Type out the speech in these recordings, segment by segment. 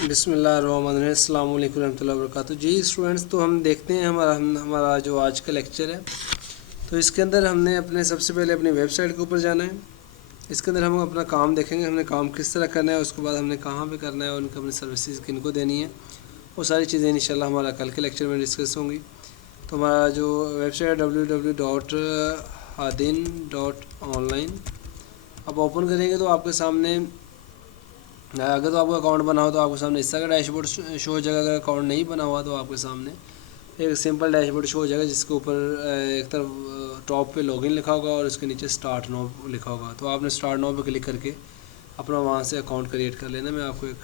बिस्मिल्लाहिर्रहमानिर्रहीम, अस्सलाम वालेकुम रहमतुल्लाहि व बरकातुहू। जी स्टूडेंट्स, तो हम देखते हैं हमारा जो आज का लेक्चर है। तो इसके अंदर हमने सबसे पहले अपनी वेबसाइट के ऊपर जाना है। इसके अंदर हम अपना काम देखेंगे, हमने काम किस तरह करना है, उसके बाद हमने कहाँ पे करना है और उनकी अपनी सर्विसेज किन को देनी है, वो सारी चीज़ें इंशाल्लाह हमारा कल के लेक्चर में डिस्कस होंगी। तो हमारा जो वेबसाइट www.hadin.online आप ओपन करेंगे तो आपके सामने, अगर तो आपका अकाउंट बना हो तो आपके सामने इस तरह का डैशबोर्ड शो हो जाएगा। अगर अकाउंट नहीं बना हुआ तो आपके सामने एक सिंपल डैशबोर्ड शो हो जाएगा, जिसके ऊपर एक तरफ टॉप पे लॉगिन लिखा होगा और उसके नीचे स्टार्ट नाउ लिखा होगा। तो आपने स्टार्ट नाउ पे क्लिक करके अपना वहाँ से अकाउंट क्रिएट कर लेना। मैं आपको एक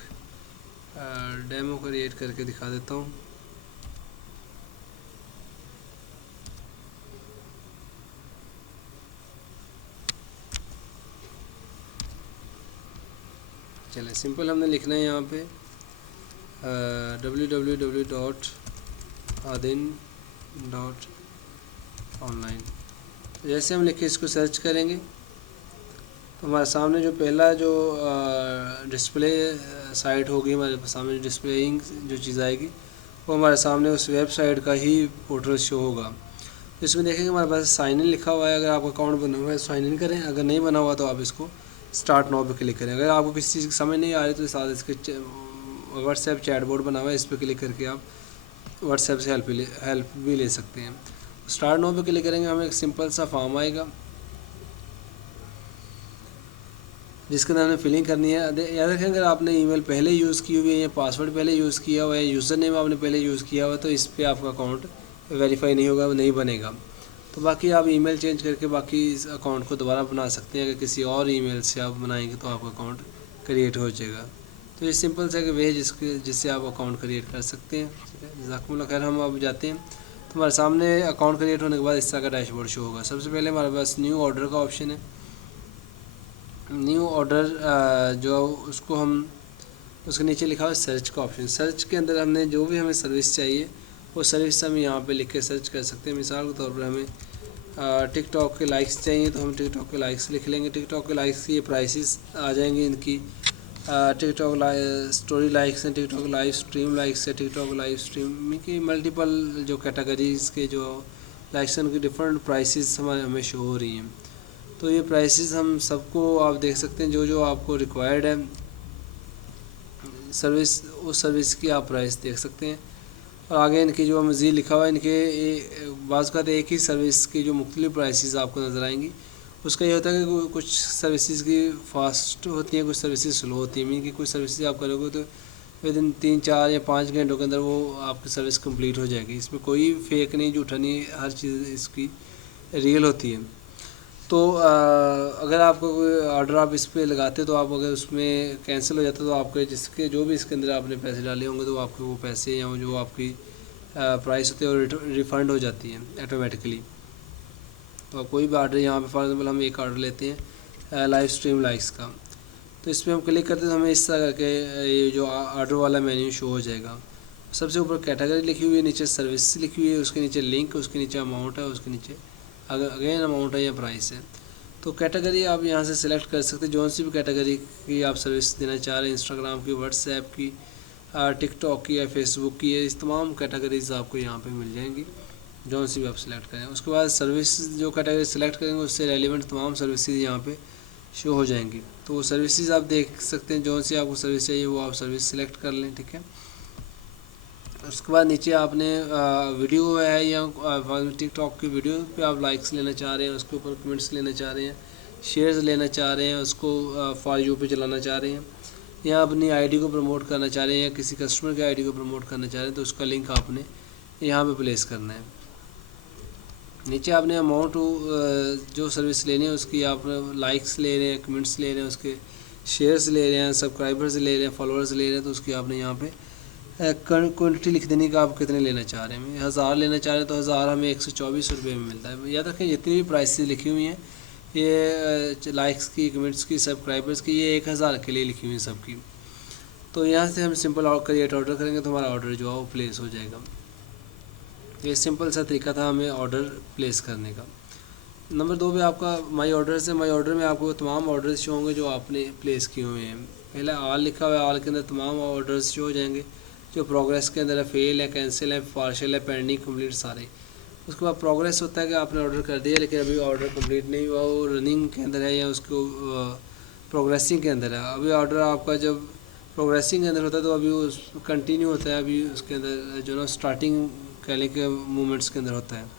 डेमो क्रिएट करके दिखा देता हूँ। चलें, सिंपल हमने लिखना है यहाँ पे www.hadin.online। जैसे हम लिखे इसको सर्च करेंगे तो हमारे सामने जो पहला जो डिस्प्ले साइट होगी, हमारे सामने डिस्प्लेइंग जो चीज़ आएगी वो हमारे सामने उस वेबसाइट का ही पोर्टल शो होगा। इसमें देखेंगे हमारे पास साइन इन लिखा हुआ है। अगर आपका अकाउंट बना हुआ है साइन इन करें, अगर नहीं बना हुआ तो आप इसको स्टार्ट नाउ पे क्लिक करें। अगर आपको किसी चीज़ की समझ नहीं आ रही तो साथ इसके व्हाट्सएप चैट बोर्ड बना हुआ है, इस पर क्लिक करके आप व्हाट्सएप से हेल्प भी ले सकते हैं। स्टार्ट नाउ पे क्लिक करेंगे, हमें एक सिंपल सा फॉर्म आएगा जिसके अंदर हमें फिलिंग करनी है। याद रखें, अगर आपने ईमेल पहले यूज़ की हुई है या पासवर्ड पहले यूज़ किया हुआ है, यूज़र नेम आपने पहले यूज़ किया हुआ है, तो इस पर आपका अकाउंट वेरीफाई नहीं होगा, नहीं बनेगा। तो बाकी आप ईमेल चेंज करके बाकी इस अकाउंट को दोबारा बना सकते हैं। अगर किसी और ईमेल से आप बनाएंगे तो आपका अकाउंट क्रिएट हो जाएगा। तो ये सिंपल सा वे है जिससे आप अकाउंट क्रिएट कर सकते हैं। जज़ाकुमुल्लाह खैर। हम अब जाते हैं तो हमारे सामने अकाउंट क्रिएट होने के बाद इस तरह का डैशबोर्ड शो होगा। सबसे पहले हमारे पास न्यू ऑर्डर का ऑप्शन है। न्यू ऑर्डर जो उसको हम उसके नीचे लिखा हुआ है सर्च का ऑप्शन। सर्च के अंदर हमने जो भी हमें सर्विस चाहिए वो सर्विस हम यहाँ पे लिख के सर्च कर सकते हैं। मिसाल के तौर पर हमें टिकटॉक के लाइक्स चाहिए तो हम टिकटॉक के लाइक्स लिख लेंगे। टिकटॉक के लाइक्स की ये प्राइसेस आ जाएंगी इनकी। टिकटॉक स्टोरी लाइक्स हैं, टिकटॉक लाइव स्ट्रीम लाइक्स है, टिकटॉक लाइव स्ट्रीम की मल्टीपल जो कैटेगरीज़ के जो लाइक्स हैं उनकी डिफरेंट प्राइसेस हमें शो हो रही हैं। तो ये प्राइसेस हम सबको आप देख सकते हैं, जो जो आपको रिक्वायर्ड है सर्विस, उस सर्विस की आप प्राइस देख सकते हैं। और आगे इनकी जो मज़ीद लिखा हुआ है, इनके बाज़ का एक ही सर्विस की जो मुख्तलिफ प्राइसेस आपको नज़र आएंगी। उसका ये होता है कि कुछ सर्विसेज की फ़ास्ट होती हैं, कुछ सर्विसेज स्लो होती हैं। मीन कि कुछ सर्विसेज आप करोगे तो विद इन 3, 4 या 5 घंटों के अंदर वो आपकी सर्विस कंप्लीट हो जाएगी। इसमें कोई फेक नहीं, झूठा नहीं, हर चीज़ इसकी रियल होती है। तो अगर आपको कोई ऑर्डर आप इस पर लगाते तो आप अगर उसमें कैंसिल हो जाता तो आपके जिसके जो भी इसके अंदर आपने पैसे डाले होंगे तो आपके वो पैसे या जो आपकी प्राइस होती है वो रिफ़ंड हो जाती है ऑटोमेटिकली। तो कोई भी ऑर्डर यहाँ पे फॉर एग्जांपल हम एक ऑर्डर लेते हैं लाइव स्ट्रीम लाइक्स का, तो इस पर हम क्लिक करते हैं तो हमें इस तरह करके ये जो ऑर्डर वाला मेन्यू शो हो जाएगा। सबसे ऊपर कैटेगरी लिखी हुई है, नीचे सर्विस लिखी हुई है, उसके नीचे लिंक, उसके नीचे अमाउंट है, उसके नीचे अगेन अमाउंट है या प्राइस है। तो कैटेगरी आप यहाँ से सिलेक्ट कर सकते हैं, जो सी भी कैटेगरी की आप सर्विस देना चाह रहे हैं, इंस्टाग्राम की, व्हाट्सएप की, टिकटॉक की या फेसबुक की है, इस तमाम कैटेगरीज आपको यहाँ पे मिल जाएंगी, जो सी भी आप सिलेक्ट करें। उसके बाद सर्विस जो कैटेगरी सेलेक्ट करेंगे उससे रेलिवेंट तमाम सर्विसेज यहाँ पे शो हो जाएंगी। तो वो सर्विसेज आप देख सकते हैं, जो सी आपको सर्विस चाहिए वो आप सर्विस सेलेक्ट कर लें, ठीक है। उसके बाद नीचे आपने वीडियो है या टिकटॉक की वीडियो पे आप लाइक्स लेना चाह रहे हैं, उसके ऊपर कमेंट्स लेना चाह रहे हैं, शेयर्स लेना चाह रहे हैं, उसको फॉर यू पे चलाना चाह रहे हैं, या अपनी आईडी को प्रमोट करना चाह रहे हैं या किसी कस्टमर की आईडी को प्रमोट करना चाह रहे हैं, तो उसका लिंक आपने यहाँ पे प्लेस करना है। नीचे आपने अमाउंट जो सर्विस लेनी है उसकी आप लाइक्स ले रहे हैं, कमेंट्स ले रहे हैं, उसके शेयर्स ले रहे हैं, सब्सक्राइबर्स ले रहे हैं, फॉलोअर्स ले रहे हैं, तो उसकी आपने यहाँ पे क्वान्टिटी लिख देने का आप कितने लेना चाह रहे हैं। 1000 लेना चाह रहे हैं तो 1000 हमें 124 रुपये में मिलता है। याद रखें जितनी भी प्राइसेस लिखी हुई हैं ये लाइक्स की, कमेंट्स की, सब्सक्राइबर्स की, ये 1000 के लिए लिखी हुई हैं सबकी। तो यहाँ से हम सिंपल क्रिएट ऑर्डर करेंगे तो हमारा ऑर्डर जो है वो प्लेस हो जाएगा। ये सिंपल सा तरीका था हमें ऑर्डर प्लेस करने का। नंबर 2 पे आपका माई ऑर्डर है। माई ऑर्डर में आपको तमाम ऑर्डर शो होंगे जो आपने प्लेस किए हुए हैं। पहले ऑल लिखा हुआ है, ऑल के अंदर तमाम ऑर्डर्स शो हो जाएंगे जो प्रोग्रेस के अंदर है, फेल है, कैंसिल है, पार्शियल है, पेंडिंग, कंप्लीट सारे। उसके बाद प्रोग्रेस होता है कि आपने ऑर्डर कर दिया लेकिन अभी ऑर्डर कंप्लीट नहीं हुआ, वो रनिंग के अंदर है या उसको प्रोग्रेसिंग के अंदर है। अभी ऑर्डर आपका जब प्रोग्रेसिंग के अंदर होता है तो अभी उस कंटिन्यू होता है, अभी उसके अंदर जो ना स्टार्टिंग कहने के मूवमेंट्स के अंदर होता है।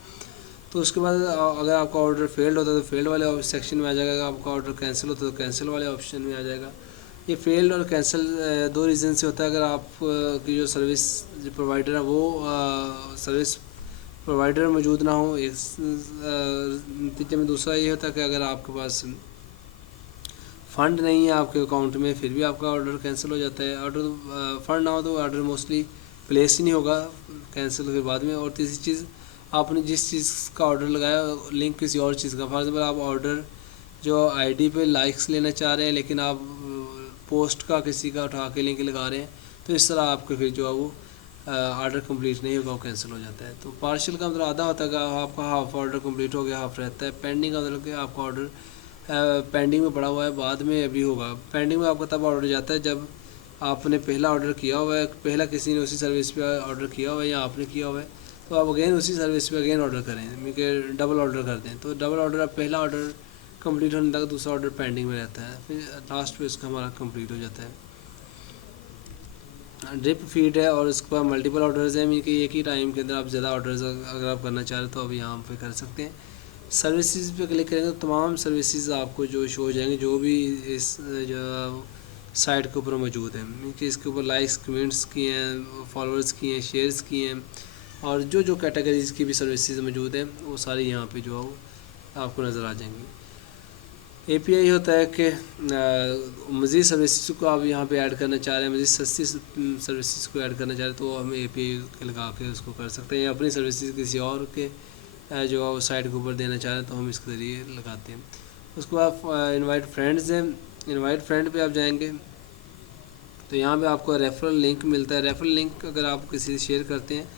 तो उसके बाद अगर आपका ऑर्डर फेल्ड होता है तो फेल्ड वाले सेक्शन में आ जाएगा, आपका ऑर्डर कैंसिल होता है तो कैंसिल वाले ऑप्शन में आ जाएगा। ये फेल्ड और कैंसिल दो रीज़न से होता है। अगर आप की जो सर्विस प्रोवाइडर है वो सर्विस प्रोवाइडर मौजूद ना हो, एक नतीजे में दूसरा ये होता है कि अगर आपके पास फ़ंड नहीं है आपके अकाउंट में फिर भी आपका ऑर्डर कैंसिल हो जाता है। ऑर्डर फ़ंड ना हो तो ऑर्डर मोस्टली प्लेस ही नहीं होगा कैंसिल के बाद में। और तीसरी चीज़, आपने जिस चीज़ का ऑर्डर लगाया लिंक किसी और चीज़ का, फॉर एग्जाम्पल आप ऑर्डर जो आईडी पे लाइक्स लेना चाह रहे हैं लेकिन आप पोस्ट का किसी का उठा के लिंक लगा रहे हैं, तो इस तरह आपके फिर जो है वो ऑर्डर कंप्लीट नहीं होगा, वो कैंसिल हो जाता है। तो पार्शियल का मतलब आधा होता है कि आपका हाफ ऑर्डर कंप्लीट हो गया, हाफ रहता है। पेंडिंग का मतलब कि आपका ऑर्डर पेंडिंग में पड़ा हुआ है, बाद में अभी होगा। पेंडिंग में आपका तब ऑर्डर जाता है जब आपने पहला ऑर्डर किया हुआ है, पहला किसी ने उसी सर्विस पे ऑर्डर किया हुआ है या आपने किया हुआ है, तो आप अगेन उसी सर्विस पे अगेन ऑर्डर करें, क्योंकि डबल ऑर्डर कर दें। तो डबल ऑर्डर, आप पहला ऑर्डर कंप्लीट होने तक दूसरा ऑर्डर पेंडिंग में रहता है, फिर लास्ट पे उसका हमारा कंप्लीट हो जाता है। ड्रिप फीड है और उसके बाद मल्टीपल ऑर्डर्स हैं, मीन कि एक ही टाइम के अंदर आप ज़्यादा ऑर्डर्स अगर आप करना चाह रहे हैं तो अब यहाँ पे कर सकते हैं। सर्विसेज पे क्लिक करेंगे तो तमाम सर्विसेज आपको जो शो हो जाएंगे जो भी इस जो साइट के ऊपर मौजूद है, मीन कि इसके ऊपर लाइक्स, कमेंट्स किए हैं, फॉलोअर्स किए हैं, शेयर्स किए हैं, और जो जो कैटेगरीज़ की भी सर्विसेज मौजूद हैं वो सारी यहाँ पे जो है आपको नज़र आ जाएंगी। API होता है कि मज़ीद सर्विसेज को आप यहाँ पे ऐड करना चाह रहे हैं, मज़ीद सस्ती सर्विसेज को ऐड करना चाह रहे हैं तो हम API लगा के उसको कर सकते हैं, या अपनी सर्विसेज किसी और के जो साइट के ऊपर देना चाह रहे हैं तो हम इसके ज़रिए लगाते हैं। उसके बाद इनवाइट फ्रेंड्स हैं, इनवाइट फ्रेंड पे आप जाएंगे तो यहाँ पे आपको रेफरल लिंक मिलता है। रेफरल लिंक अगर आप किसी से शेयर करते हैं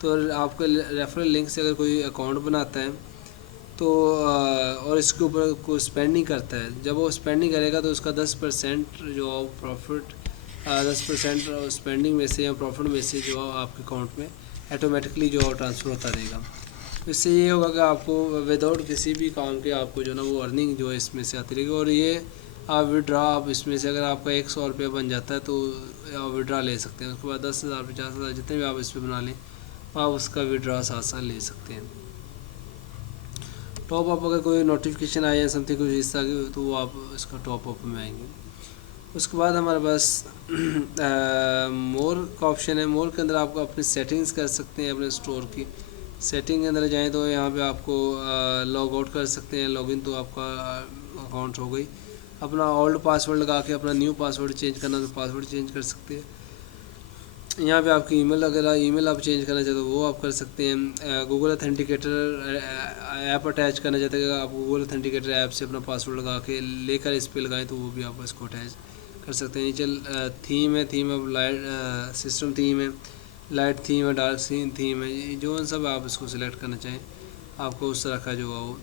तो आपका रेफरल लिंक से अगर कोई अकाउंट बनाता है तो और इसके ऊपर कोई स्पेंडिंग करता है, जब वो स्पेंडिंग करेगा तो उसका 10% जो प्रॉफिट 10% स्पेंडिंग में से या प्रॉफिट में से जो आपके अकाउंट में ऑटोमेटिकली जो ट्रांसफ़र होता रहेगा। इससे ये होगा कि आपको विदाउट किसी भी काम के आपको जो ना वो अर्निंग जो है इसमें से आती रहेगी। और ये आप विड्रा, आप इसमें से अगर आपका 100 रुपये बन जाता है तो आप विड्रा ले सकते हैं। उसके बाद 10,000 50,000 जितने भी आप इस पर बना लें आप उसका विड्रा साथ साथ ले सकते हैं। टॉप अप अगर कोई नोटिफिकेशन आए या समथिंग कुछ इस तरह तो वो आप इसका टॉप अप में आएंगे। उसके बाद हमारे पास मोर का ऑप्शन है। मोर के अंदर आपको अपनी सेटिंग्स कर सकते हैं, अपने स्टोर की सेटिंग के अंदर जाएं तो यहाँ पे आपको लॉग आउट कर सकते हैं, लॉगिन तो आपका अकाउंट हो गई। अपना ओल्ड पासवर्ड लगा के अपना न्यू पासवर्ड चेंज करना तो पासवर्ड चेंज कर सकते हैं। यहाँ पे आपकी ईमेल, अगर ईमेल आप चेंज करना चाहते हो वो आप कर सकते हैं। गूगल अथेंटिकेटर ऐप अटैच करना चाहते हैं, आप गूगल अथेंटिकेटर ऐप से अपना पासवर्ड लगा के लेकर इस पर लगाएं तो वो भी आप इसको अटैच कर सकते हैं। नीचे थीम है, थीम अब लाइट सिस्टम थीम है, लाइट थीम है, डार्क थीम है, जो सब आप इसको सिलेक्ट करना चाहें आपको उस तरह का जो है वो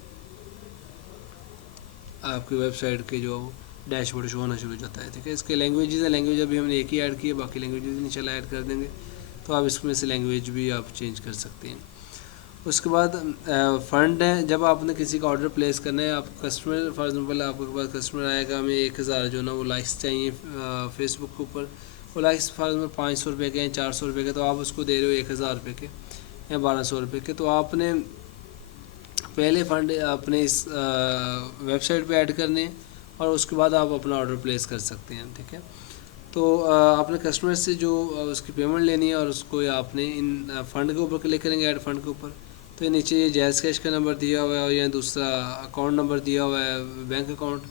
आपकी वेबसाइट के जो डैशबोर्ड शो होना शुरू हो जाता है। ठीक है, इसके लैंग्वेजेस है, लैंग्वेज अभी हमने एक ही ऐड की है, बाकी लैंग्वेजेस नीचे ऐड कर देंगे तो आप इसमें से लैंग्वेज भी आप चेंज कर सकते हैं। उसके बाद फ़ंड है, जब आपने किसी का ऑर्डर प्लेस करना है, आप कस्टमर फॉर एग्जांपल आपके पास कस्टमर आएगा, हमें 1000 जो ना वो लाइक्स चाहिए फेसबुक के ऊपर, वो लाइक्स फॉर एग्जांपल 500 रुपये के हैं, 400 रुपये के, तो आप उसको दे रहे हो 1000 रुपये के या 1200 रुपये के, तो आपने पहले फ़ंड अपने इस वेबसाइट पे ऐड करने और उसके बाद आप अपना ऑर्डर प्लेस कर सकते हैं। ठीक है, तो आपने कस्टमर से जो उसकी पेमेंट लेनी है और उसको आपने इन फ़ंड के ऊपर क्लिक करेंगे, ऐड फ़ंड के ऊपर, तो नीचे ये जैज़ कैश का नंबर दिया हुआ है और या दूसरा अकाउंट नंबर दिया हुआ है बैंक अकाउंट,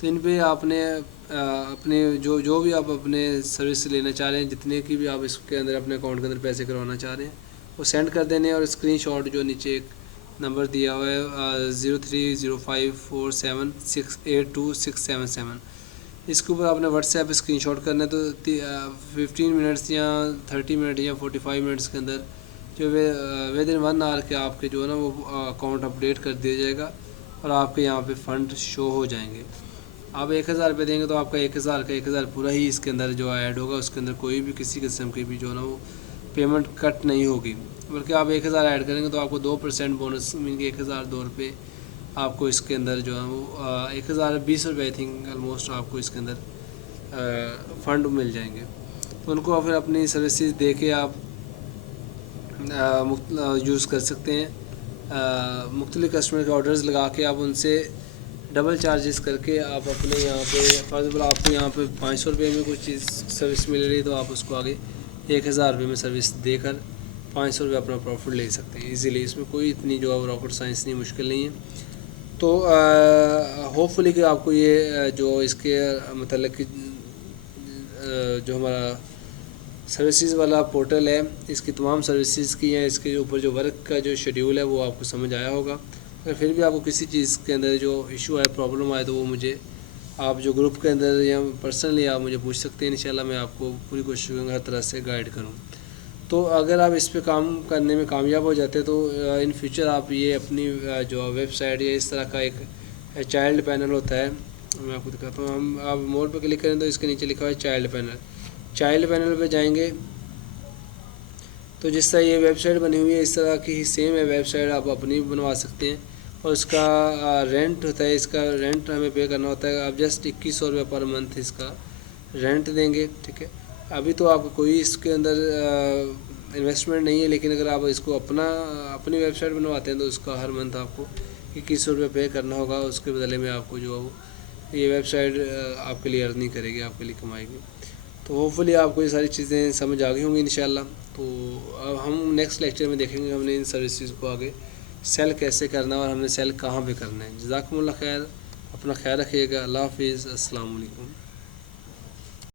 तो इन पे आपने अपने जो भी आप अपने सर्विस लेना चाह रहे हैं, जितने की भी आप इसके अंदर अपने अकाउंट के अंदर पैसे करवाना चाह रहे हैं वो सेंड कर देने, और स्क्रीनशॉट जो नीचे एक नंबर दिया हुआ है 030547682677, इसके ऊपर आपने व्हाट्सएप स्क्रीनशॉट करना है। तो 15 मिनट्स या 30 मिनट या 45 मिनट्स के अंदर जो विद इन 1 आवर के आपके जो है ना वो अकाउंट अपडेट कर दिया जाएगा और आपके यहाँ पे फ़ंड शो हो जाएंगे। आप 1000 रुपये देंगे तो आपका 1000 का 1000 पूरा ही इसके अंदर जो ऐड होगा, उसके अंदर कोई भी किसी किस्म की भी जो है ना वो पेमेंट कट नहीं होगी, बल्कि आप 1000 ऐड करेंगे तो आपको 2% बोनस मीन के 1002 रुपये आपको इसके अंदर जो है वो 1020 रुपये आई थिंक ऑलमोस्ट आपको इसके अंदर फ़ंड मिल जाएंगे। तो उनको फिर अपनी सर्विसेज दे के आप यूज़ कर सकते हैं। मुख्तलिफ़ कस्टमर के ऑर्डर्स लगा के आप उनसे डबल चार्जेस करके आप अपने यहाँ पे फॉर आपको यहाँ पे 500 रुपये में कोई चीज़ सर्विस मिल रही है तो आप उसको आगे 1000 रुपये में सर्विस देकर 500 रुपये अपना प्रॉफिट ले सकते हैं इजीली। इसमें कोई इतनी जो है रॉकेट साइंस नहीं, मुश्किल नहीं है। तो होपफुली कि आपको ये जो इसके मतलब कि जो हमारा सर्विसेज वाला पोर्टल है, इसकी तमाम सर्विसेज की या इसके ऊपर जो वर्क का जो शेड्यूल है वो आपको समझ आया होगा। अगर फिर भी आपको किसी चीज़ के अंदर जो इशू आए, प्रॉब्लम आए, तो वो मुझे आप जो ग्रुप के अंदर या पर्सनली आप मुझे पूछ सकते हैं। इंशाल्लाह मैं आपको पूरी कोशिश करूँगा हर तरह से गाइड करूँ। तो अगर आप इस पे काम करने में कामयाब हो जाते हैं तो इन फ्यूचर आप ये अपनी जो वेबसाइट या इस तरह का एक चाइल्ड पैनल होता है, मैं आपको दिखाता हूँ। हम आप मोर पे क्लिक करें तो इसके नीचे लिखा हुआ है चाइल्ड पैनल। चाइल्ड पैनल पे जाएंगे तो जिस तरह ये वेबसाइट बनी हुई है इस तरह की ही सेम है वेबसाइट, आप अपनी भी बनवा सकते हैं। और उसका रेंट होता है, इसका रेंट हमें पे करना होता है। आप जस्ट 2100 रुपये पर मंथ इसका रेंट देंगे, ठीक है। अभी तो आपको कोई इसके अंदर इन्वेस्टमेंट नहीं है, लेकिन अगर आप इसको अपनी वेबसाइट बनवाते हैं तो उसका हर मंथ आपको 2100 रुपये पे करना होगा। उसके बदले में आपको जो ये वेबसाइट आपके लिए अर्निंग करेगी, आपके लिए कमाएगी। तो होपफुली आपको ये सारी चीज़ें समझ आ गई होंगी इंशाल्लाह। तो अब हम नेक्स्ट लेक्चर में देखेंगे हमने इन सर्विसेज को आगे सेल कैसे करना है और हमने सेल कहाँ पे करना है। जज़ाकुमुल्लाह खैर, अपना ख्याल रखिएगा। अल्लाह हाफिज़, अस्सलाम वालेकुम।